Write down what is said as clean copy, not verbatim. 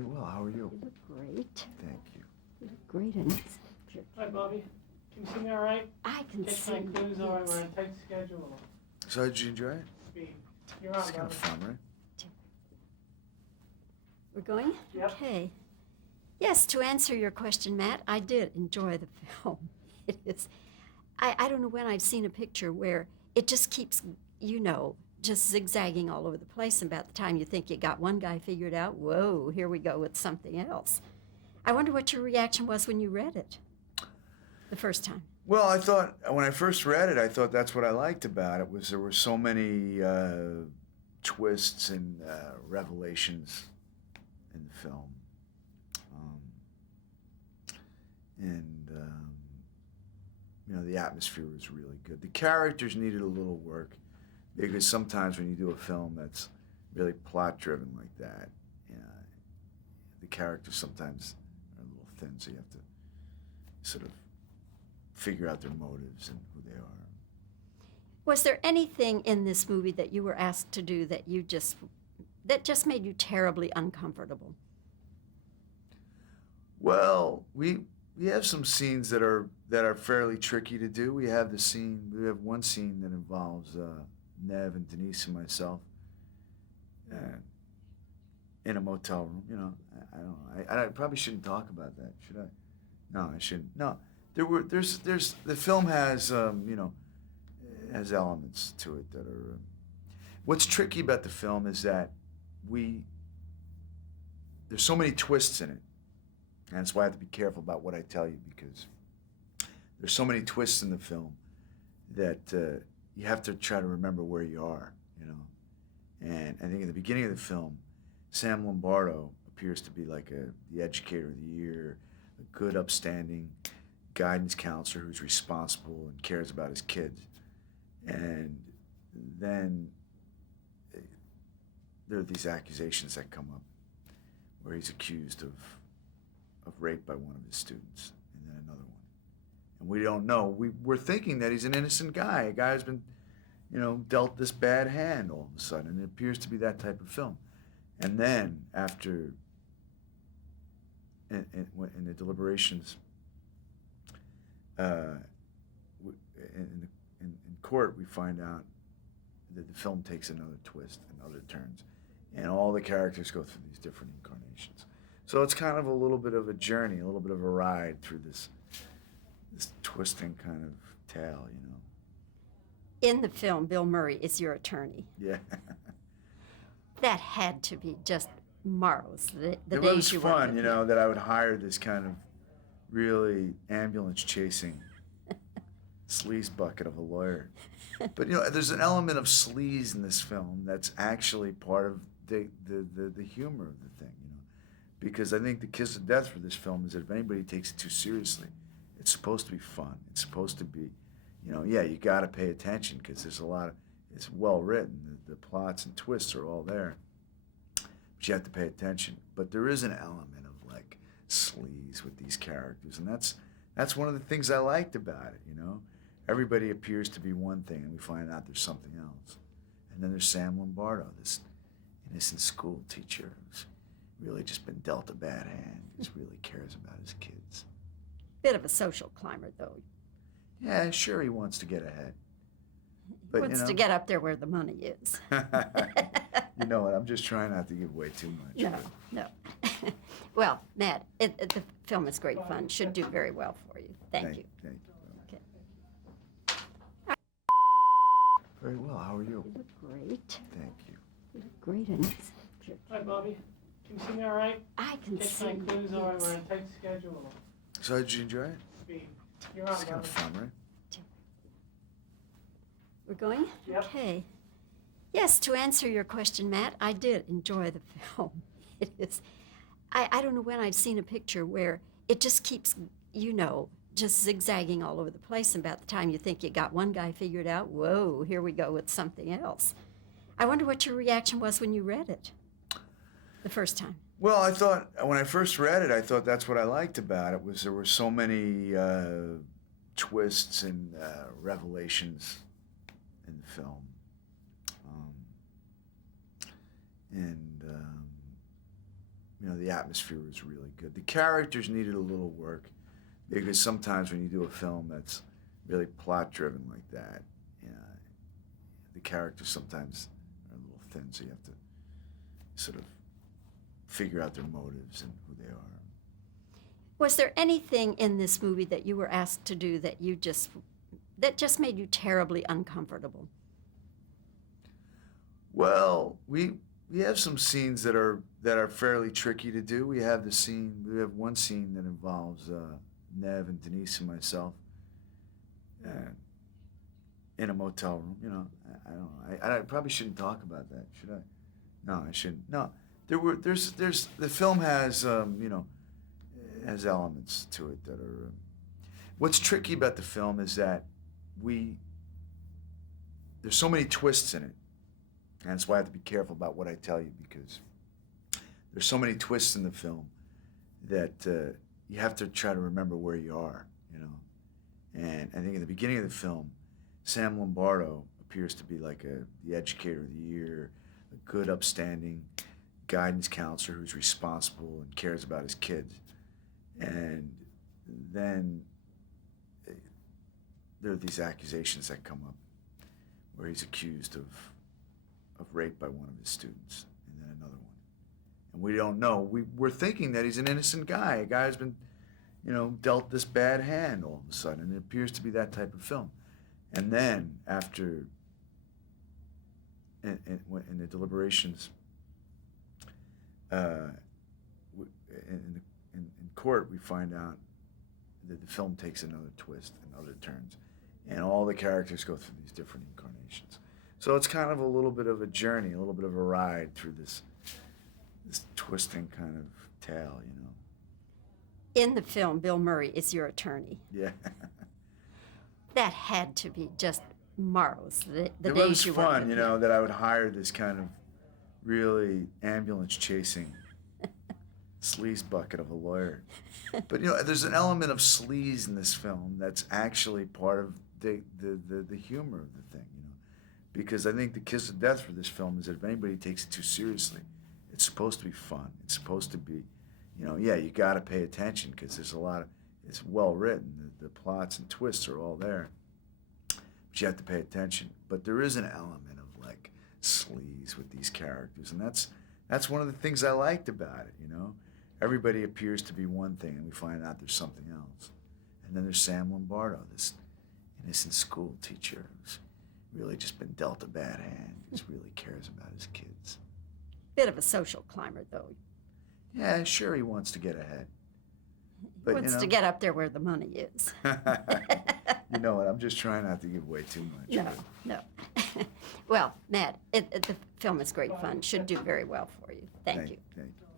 Very well. How are you? You look great. Thank you. You look great in this picture. Hi, Bobbie. Can you see me all right? I can Get see my you. clues on. We're Yes. on a tight schedule. So did you enjoy it? Speed. You're on, It's kind of Bobbie. fun, right? We're going? Yep. Okay. Yes, to answer your question, Matt, I did enjoy the film. It is, I don't know when I've seen a picture where it just keeps, just zigzagging all over the place, and about the time you think you got one guy figured out, whoa, here we go with something else. I wonder what your reaction was when you read it the first time. Well, I thought, when I first read it, I thought that's what I liked about it, was there were so many twists and revelations in the film. The atmosphere was really good. The characters needed a little work, because sometimes when you do a film that's really plot-driven like that, the characters sometimes are a little thin, so you have to sort of figure out their motives and who they are. Was there anything in this movie that you were asked to do that that just made you terribly uncomfortable? Well, we have some scenes that are fairly tricky to do. We have one scene that involves Nev and Denise and myself in a motel room. I don't know. I probably shouldn't talk about that, should I? No, I shouldn't. No, the film has has elements to it that are. What's tricky about the film is that there's so many twists in it. And that's why I have to be careful about what I tell you, because there's so many twists in the film that you have to try to remember where you are, And I think in the beginning of the film, Sam Lombardo appears to be like the educator of the year, a good, upstanding guidance counselor who's responsible and cares about his kids. And then there are these accusations that come up where he's accused of rape by one of his students, and then another one. And we don't know. We're thinking that he's an innocent guy, a guy who's been, dealt this bad hand all of a sudden, and it appears to be that type of film. And then after, in the deliberations, in court, we find out that the film takes another twist and other turns, and all the characters go through these different incarnations. So it's kind of a little bit of a journey, a little bit of a ride through this twisting kind of tale, In the film, Bill Murray is your attorney. Yeah. That had to be just marvelous. The It days was you fun, worked with that I would hire this kind of really ambulance-chasing sleaze bucket of a lawyer. But, there's an element of sleaze in this film that's actually part of the humor of the thing, Because I think the kiss of death for this film is that if anybody takes it too seriously, it's supposed to be fun. It's supposed to be, you got to pay attention because there's it's well written. The plots and twists are all there. But you have to pay attention. But there is an element of like sleaze with these characters, and that's one of the things I liked about it, Everybody appears to be one thing, and we find out there's something else. And then there's Sam Lombardo, this innocent school teacher who's really just been dealt a bad hand. He just really cares about his kids. Bit of a social climber, though. Yeah, sure, he wants to get ahead. He wants to get up there where the money is. You know what? I'm just trying not to give away too much. No. Well, Matt, the film is great fun. Should do very well for you. Thank you. Thank you. Okay. Very well. How are you? You look great. Thank you. You look great in this picture. Hi, Bobbie. Can you see me all right? I can Get see my you. clues on. Yes. We're on a tight schedule. So did you enjoy it? Speed. You're on, It's kind of Bobbie. fun, right? We're going? Yep. Okay. Yes, to answer your question, Matt, I did enjoy the film. It is, I don't know when I've seen a picture where it just keeps, just zigzagging all over the place, and about the time you think you got one guy figured out, whoa, here we go with something else. I wonder what your reaction was when you read it the first time. Well, I thought, when I first read it, I thought that's what I liked about it, was there were so many twists and revelations in the film. the atmosphere was really good. The characters needed a little work because sometimes when you do a film that's really plot driven like that, the characters sometimes are a little thin, so you have to sort of figure out their motives and who they are. Was there anything in this movie that you were asked to do that just made you terribly uncomfortable? Well, we have some scenes that are fairly tricky to do. We have one scene that involves Nev and Denise and myself in a motel room. I don't know. I probably shouldn't talk about that, should I? No, I shouldn't. No, the film has has elements to it that are. What's tricky about the film is that there's so many twists in it, and that's why I have to be careful about what I tell you, because there's so many twists in the film that you have to try to remember where you are, And I think in the beginning of the film, Sam Lombardo appears to be like the educator of the year, a good, upstanding guidance counselor who's responsible and cares about his kids. And then there are these accusations that come up where he's accused of rape by one of his students, and then another one. And we don't know. We're thinking that he's an innocent guy, a guy who's been, dealt this bad hand all of a sudden. And it appears to be that type of film. And then after, in the deliberations, in court, we find out that the film takes another twist and other turns, and all the characters go through these different incarnations. So it's kind of a little bit of a journey, a little bit of a ride through this twisting kind of tale, In the film, Bill Murray is your attorney. Yeah. That had to be just marvelous. The It days was you fun, worked with him. that I would hire this kind of really ambulance chasing sleaze bucket of a lawyer. But there's an element of sleaze in this film that's actually part of the humor of the thing, because I think the kiss of death for this film is that if anybody takes it too seriously, it's supposed to be fun. It's supposed to be, you got to pay attention because there's it's well written. The plots and twists are all there, but you have to pay attention. But there is an element of like sleaze with these characters, and that's one of the things I liked about it. Everybody appears to be one thing, and we find out there's something else. And then there's Sam Lombardo, this innocent school teacher who's really just been dealt a bad hand. He just really cares about his kids. Bit of a social climber, though. Yeah, sure, he wants to get ahead. But, Wants to get up there where the money is. You know what? I'm just trying not to give away too much. No. Well, Matt, the film is great fun. Should do very well for you. Thank you. Thank you.